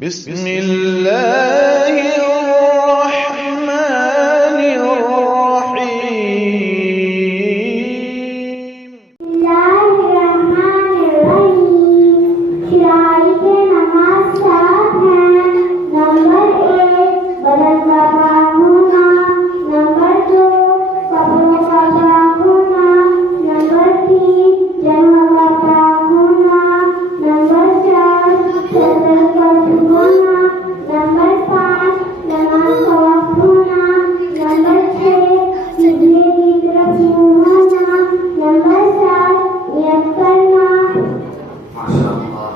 بسم الله الرحمن الرحيم शिराई के नमाज साथ हैं। नंबर 1 बदन का पाक होना, नंबर 2 कपड़ों का पाक होना, नंबर 3 जगह का पाक होना, नंबर 4 सर का धोना, नंबर 5 नमाज का वक्त होना, नंबर 6 किबले की तरफ मुंह होना, नंबर 7 नियत करना। माशाअल्लाह।